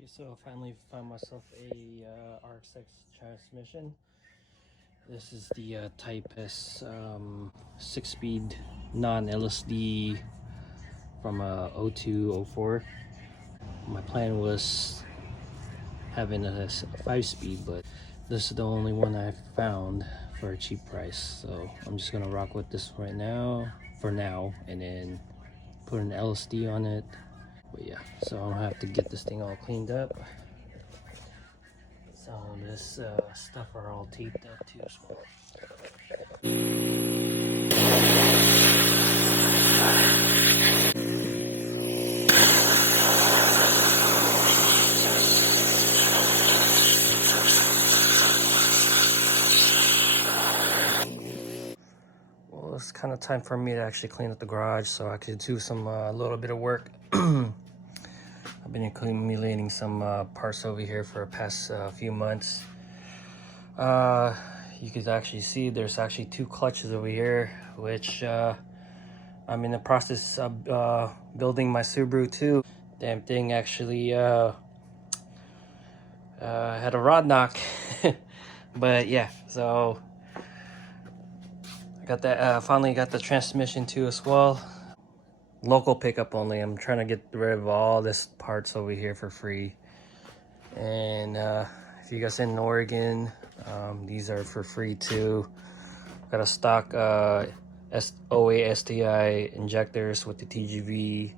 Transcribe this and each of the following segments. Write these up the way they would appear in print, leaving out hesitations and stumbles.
Okay, so I finally found myself a RX-6 transmission. This is the Type S 6-speed non-LSD from 0204. My plan was having a 5-speed, but this is the only one I found for a cheap price. So I'm just gonna rock with this right now, for now, and then put an LSD on it. But yeah, so I'm gonna have to get this thing all cleaned up. So this stuff are all taped up too as well. Well, it's kind of time for me to actually clean up the garage so I could do some little bit of work. I've been accumulating some parts over here for the past few months. You could actually see there's actually 2 clutches over here, which I'm in the process of building my Subaru too. Damn thing actually had a rod knock. But yeah, so I got that, finally got the transmission too as well. Local pickup only. I'm trying to get rid of all this parts over here for free. And if you guys in Oregon, these are for free too. Got a stock OA STI injectors with the TGV.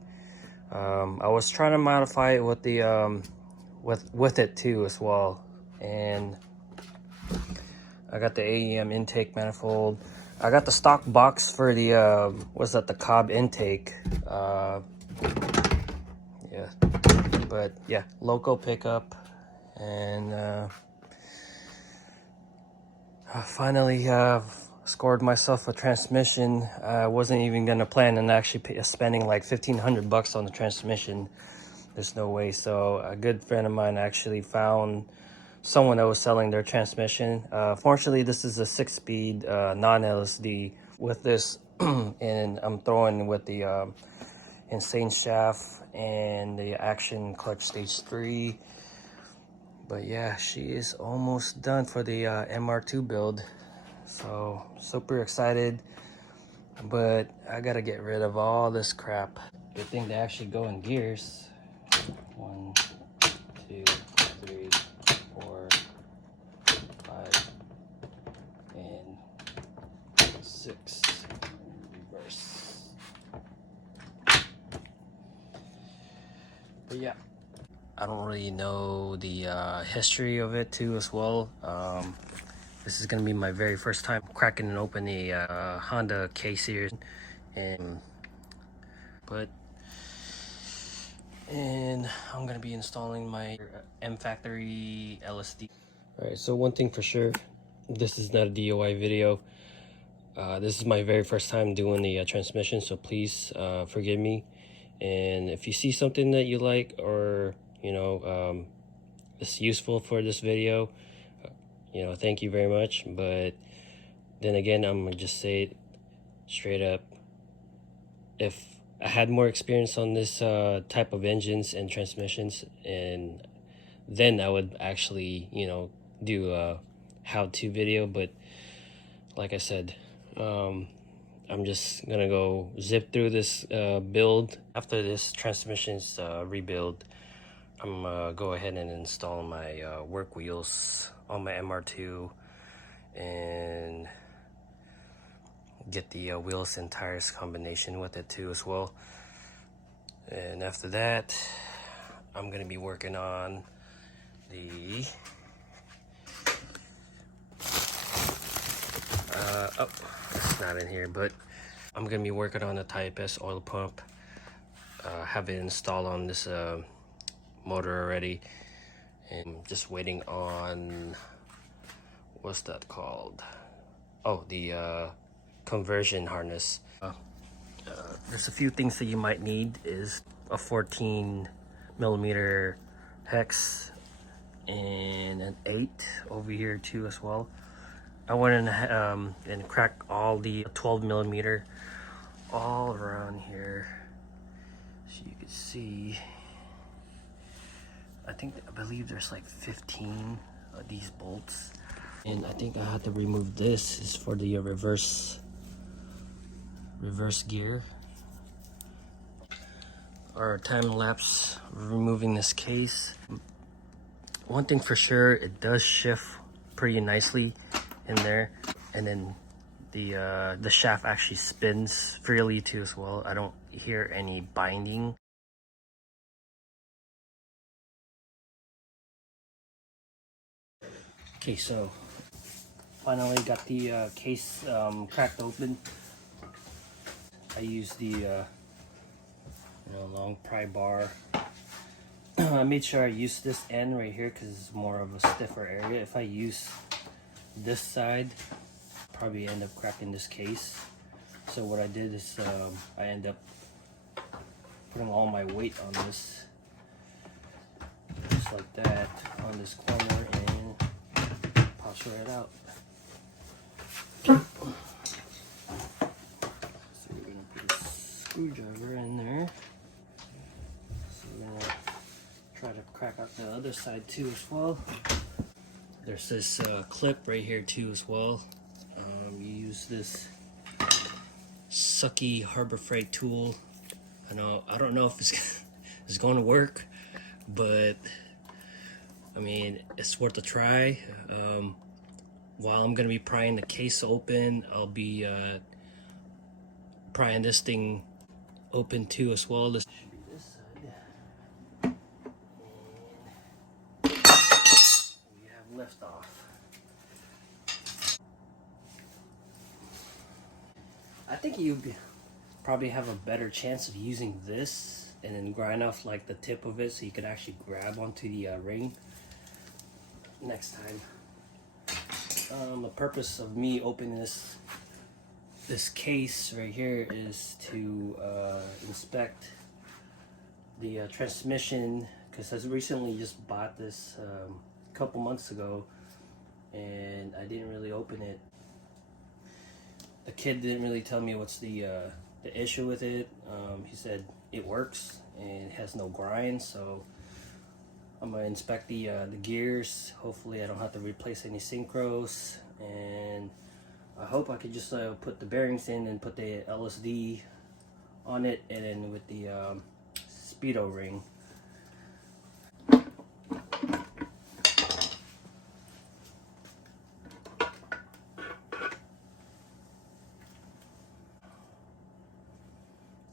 I was trying to modify it with the with it too as well. And I got the AEM intake manifold. I got the stock box for the what's that, the Cobb intake. Yeah, but yeah, local pickup. And I finally scored myself a transmission. I wasn't even gonna plan on actually spending like $1,500 on the transmission. There's no way. So a good friend of mine actually found someone that was selling their transmission. Fortunately, this is a 6-speed non-LSD with this, and I'm throwing with the insane shaft and the action clutch stage 3. But yeah, she is almost done for the MR2 build. So super excited, but I gotta get rid of all this crap. Good thing to actually go in gears. 1, 2, 3, 4, 5, and 6. Reverse. But yeah, I don't really know the history of it too as well. This is gonna be my very first time cracking and opening a Honda K series, and I'm gonna be installing my M Factory LSD. All right, so one thing for sure, this is not a DIY video. This is my very first time doing the transmission, so please forgive me. And if you see something that you like, or it's useful for this video, thank you very much. But then again, I'm gonna just say it straight up. If I had more experience on this type of engines and transmissions, and then I would actually, do a how-to video. But like I said, I'm just gonna go zip through this build. After this transmission's rebuild, I'm gonna go ahead and install my work wheels on my MR2 and get the wheels and tires combination with it too as well. And after that, I'm gonna be working on the oh, it's not in here, but I'm gonna be working on the Type S oil pump. Have it installed on this motor already, and just waiting on, what's that called? Oh, the conversion harness. There's a few things that you might need. Is a 14mm hex and an 8 over here too as well. I went and cracked all the 12mm all around here, so you can see. I believe there's like 15 of these bolts. And I think I have to remove this. Is for the reverse gear. Or time lapse removing this case. One thing for sure, it does shift pretty nicely in there, and then the shaft actually spins freely too as well. I don't hear any binding. Okay, so finally got the case cracked open. I used the long pry bar. I made sure I used this end right here because it's more of a stiffer area. If I use this side, probably end up cracking this case. So what I did is I end up putting all my weight on this, just like that, on this corner, and pops right out. So we're gonna put a screwdriver in there. So we're gonna try to crack out the other side too as well. There's this clip right here too as well. You use this sucky Harbor Freight tool. I don't know if it's going to work, but I mean, it's worth a try. While I'm gonna be prying the case open, I'll be prying this thing open too as well. This should be this side. And we have lift off. I think you probably have a better chance of using this and then grind off like the tip of it so you can actually grab onto the ring next time. The purpose of me opening this case right here is to inspect the transmission, because I recently just bought this a couple months ago and I didn't really open it. The kid didn't really tell me what's the issue with it. He said it works and it has no grind, so I'm gonna inspect the gears. Hopefully I don't have to replace any synchros, and I hope I could just put the bearings in and put the LSD on it, and then with the speedo ring.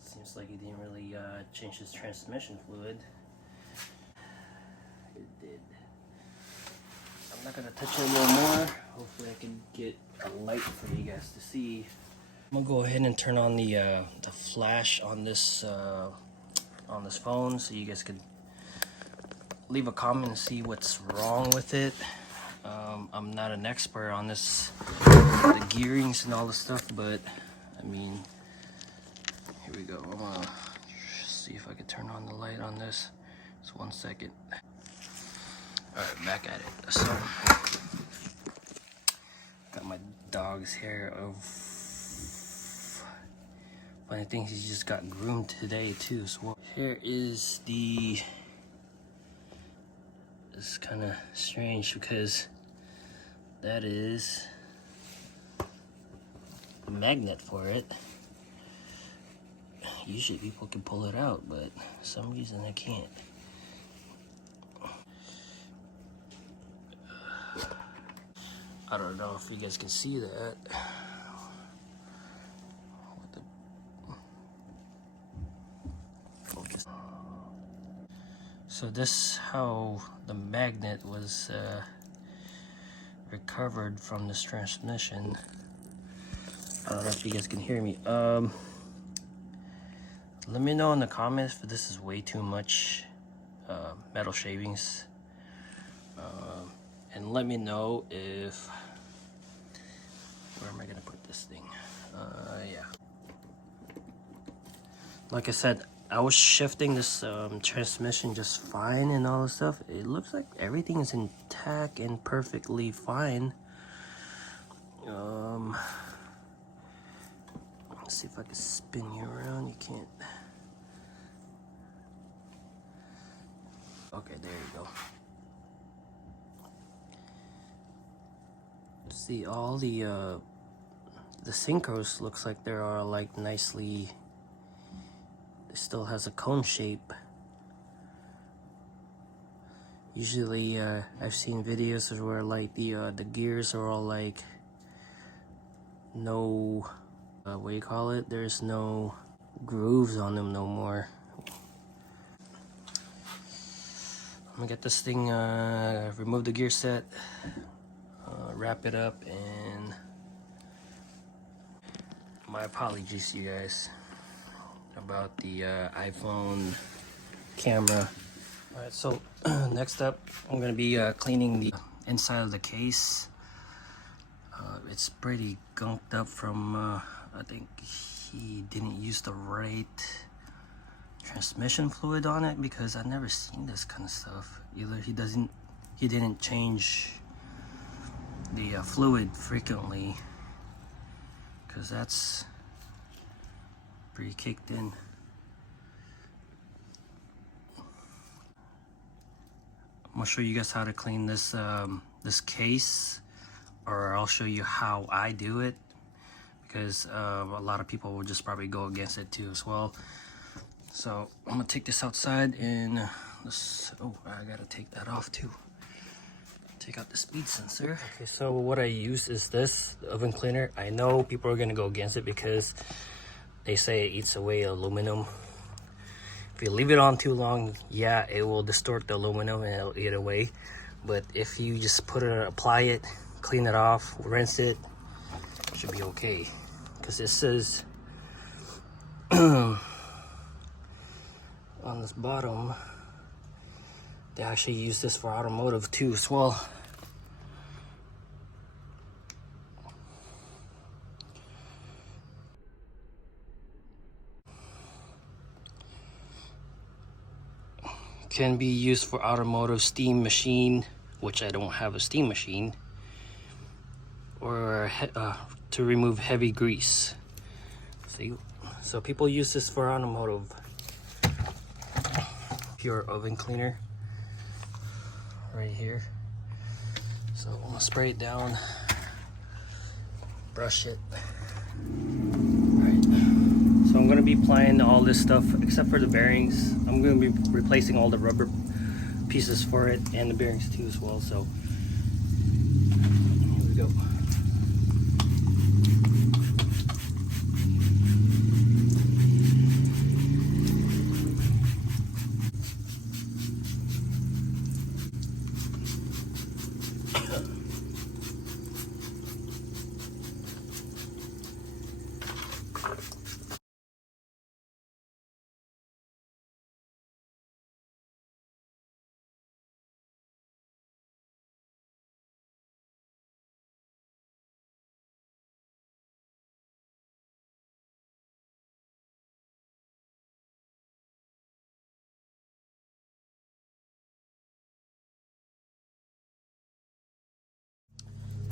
Seems like he didn't really change his transmission fluid. It did. I'm not gonna touch it a little more. Hopefully I can get a light for you guys to see. I'm gonna go ahead and turn on the flash on this phone so you guys could leave a comment and see what's wrong with it. I'm not an expert on this, the gearings and all this stuff, but I mean, here we go. I'm gonna see if I can turn on the light on this. Just 1 second. Alright, back at it. So, got my dog's hair of. Funny thing, he just got groomed today too. So here is the. It's kind of strange because that is the magnet for it. Usually people can pull it out, but for some reason I can't. I don't know if you guys can see that. Focus. So this how the magnet was recovered from this transmission. I don't know if you guys can hear me. Let me know in the comments if this is way too much metal shavings. And let me know if, where am I gonna put this thing? Yeah. Like I said, I was shifting this transmission just fine and all this stuff. It looks like everything is intact and perfectly fine. Let's see if I can spin you around. You can't. Okay, there you go. See, all the synchros looks like they are like nicely. It still has a cone shape. Usually, I've seen videos where like the gears are all like no, what do you call it? There's no grooves on them no more. I'm gonna get this thing, remove the gear set, wrap it up, and my apologies to you guys about the iPhone camera. Alright, so next up, I'm gonna be cleaning the inside of the case. It's pretty gunked up from, I think he didn't use the right transmission fluid on it, because I've never seen this kind of stuff. Either he didn't change the fluid frequently, because that's pretty kicked in. I'm gonna show you guys how to clean this this case, or I'll show you how I do it, because a lot of people will just probably go against it too as well. So I'm gonna take this outside and oh, I gotta take that off too. Take out the speed sensor. Okay, so what I use is this, the oven cleaner. I know people are gonna go against it because they say it eats away aluminum. If you leave it on too long, yeah, it will distort the aluminum and it'll eat away. But if you just apply it, clean it off, rinse it, should be okay. Because it says on this bottom, they actually use this for automotive too as well. Can be used for automotive steam machine, which I don't have a steam machine, or to remove heavy grease. See, so people use this for automotive. Pure oven cleaner right here. So I'm gonna spray it down, brush it. Alright, so I'm gonna be applying all this stuff except for the bearings. I'm gonna be replacing all the rubber pieces for it and the bearings too as well. So here we go.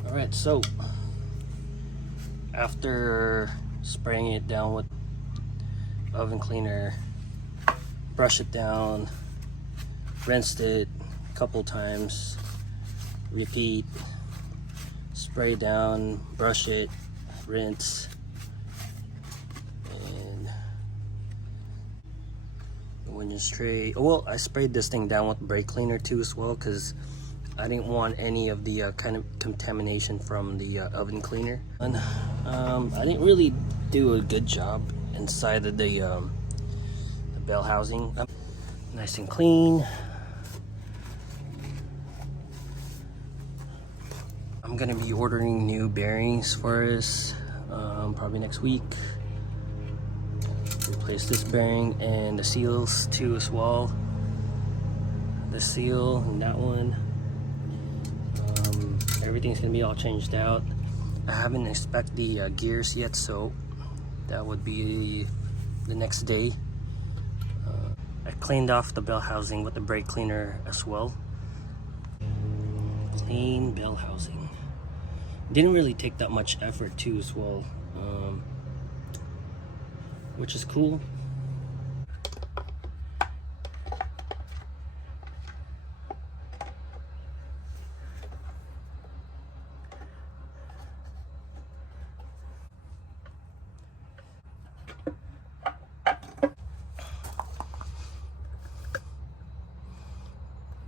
Alright, so after spraying it down with oven cleaner, brush it down, rinsed it a couple times, repeat, spray down, brush it, rinse, and when you spray, well, I sprayed this thing down with brake cleaner too as well, because I didn't want any of the kind of contamination from the oven cleaner. And I didn't really do a good job inside of the bell housing. Nice and clean. I'm gonna be ordering new bearings for us probably next week. Replace this bearing and the seals too as well. The seal and that one. Everything's gonna be all changed out. I haven't inspected the gears yet, so that would be the next day. I cleaned off the bell housing with the brake cleaner as well. Clean bell housing. Didn't really take that much effort too as well, which is cool.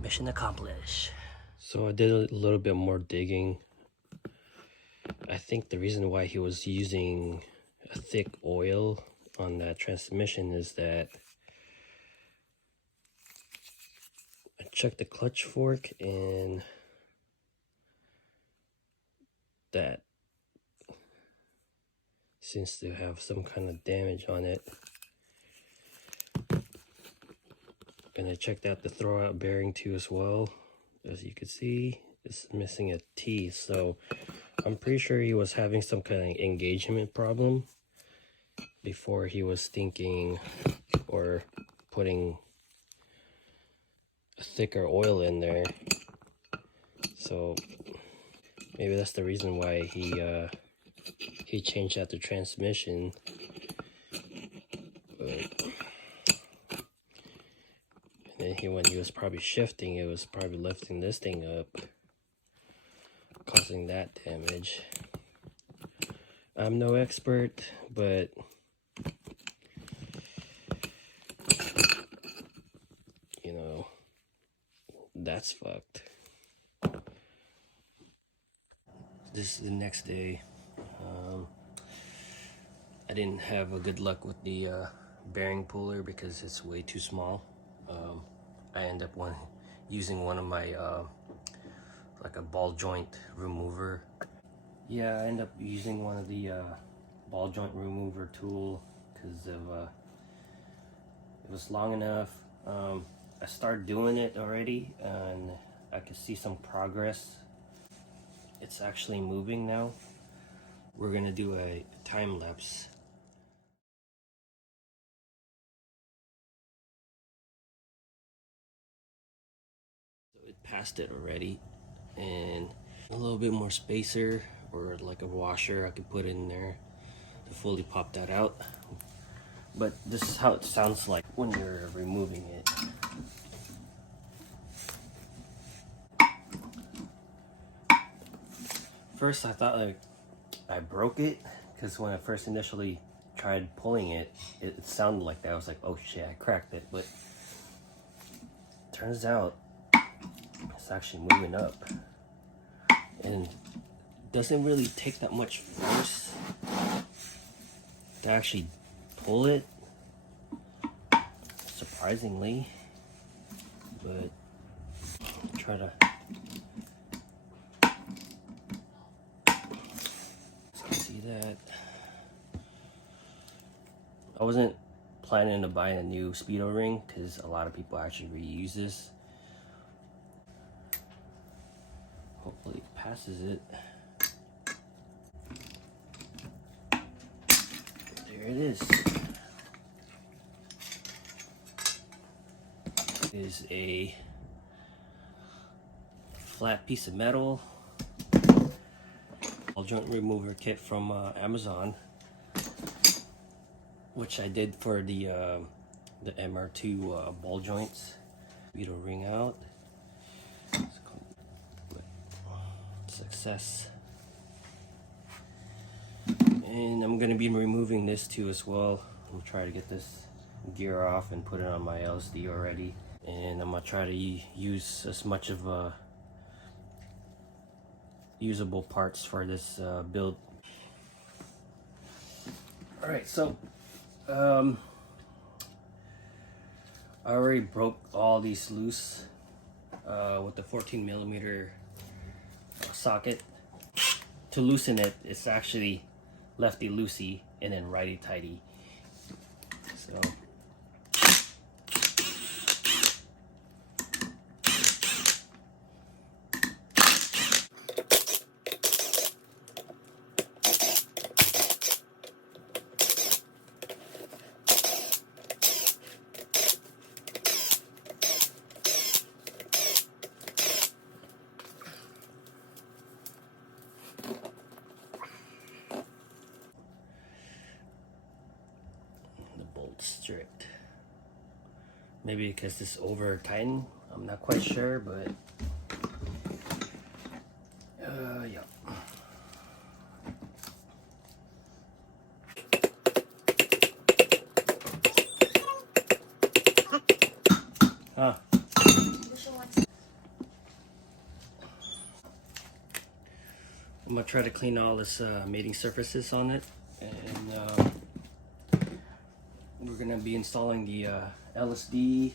Mission accomplished. So I did a little bit more digging. I think the reason why he was using a thick oil on that transmission is that I checked the clutch fork and that seems to have some kind of damage on it. And I checked out the throwout bearing too as well. As you can see, it's missing a T, so I'm pretty sure he was having some kind of engagement problem before he was thinking or putting a thicker oil in there. So maybe that's the reason why he changed out the transmission. But, and then when he was probably shifting, it was probably lifting this thing up, causing that damage. I'm no expert, but you know, that's fucked. This is the next day. I didn't have a good luck with the bearing puller because it's way too small. I end up using one of my like a ball joint remover. Yeah, I end up using one of the ball joint remover tool because of it was long enough. I started doing it already and I could see some progress. It's actually moving now. We're gonna do a time lapse. So it passed it already, and a little bit more spacer or like a washer I could put in there to fully pop that out. But this is how it sounds like when you're removing it. First I thought like I broke it because when I first initially tried pulling it, it sounded like that. I was like, oh shit, I cracked it. But turns out it's actually moving up and doesn't really take that much force to actually pull it, surprisingly. But try to see that. I wasn't planning to buy a new speedo ring because a lot of people actually reuse this. Hopefully it passes it. There it is. It is a flat piece of metal. Ball joint remover kit from Amazon, which I did for the MR2 ball joints. Speedo ring out. Success. And I'm gonna be removing this too as well. I'm try to get this gear off and put it on my LSD already. And I'm gonna try to use as much of usable parts for this build. Alright, so I already broke all these loose with the 14mm socket. To loosen it, it's actually lefty loosey and then righty tighty. So strict. Maybe because it's over tightened, I'm not quite sure, but yeah. Huh. I'm gonna try to clean all this mating surfaces on it, and we're gonna be installing the LSD.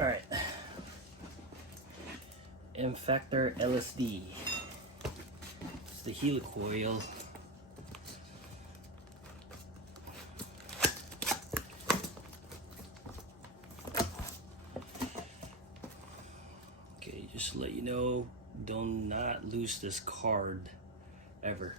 All right, M Factor LSD. It's the helicoil. Okay, just to let you know, do not lose this card ever.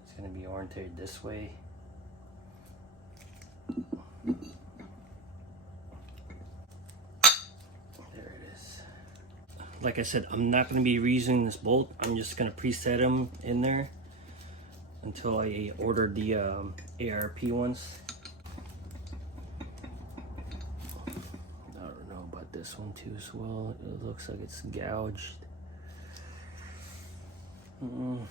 It's going to be oriented this way. There it is. Like I said, I'm not going to be reusing this bolt. I'm just going to preset them in there until I order the ARP ones. I don't know about this one too as well. It looks like it's gouged. No.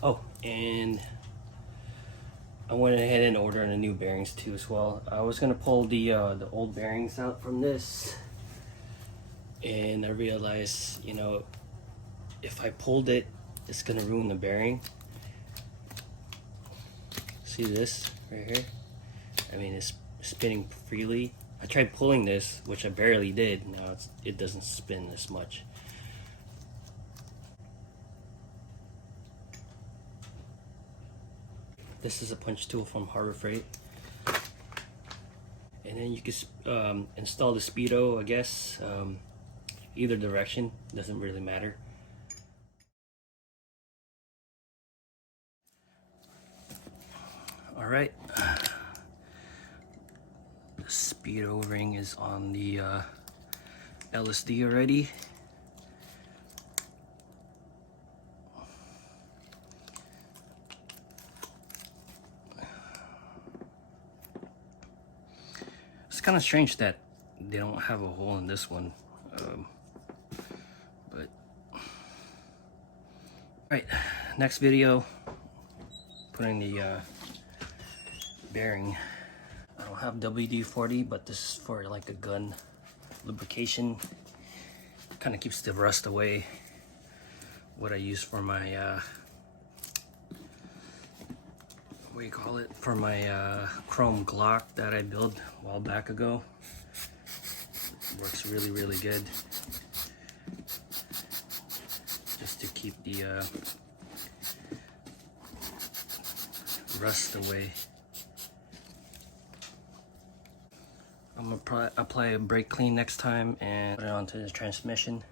Oh, and I went ahead and ordered the new bearings too as well. I was gonna pull the old bearings out from this, and I realized, you know, if I pulled it, it's gonna ruin the bearing. See this right here? I mean, it's spinning freely. I tried pulling this, which I barely did. Now it doesn't spin this much. This is a punch tool from Harbor Freight. And then you can install the speedo, I guess. Either direction, doesn't really matter. All right. The speedo ring is on the LSD already. It's kind of strange that they don't have a hole in this one, but right, next video, putting the bearing. I don't have WD-40, but this is for like a gun lubrication. Kind of keeps the rust away. What I use for my what do you call it, for my chrome Glock that I built a while back ago. Works really good, just to keep the rust away. I'm gonna apply a brake clean next time and put it onto the transmission.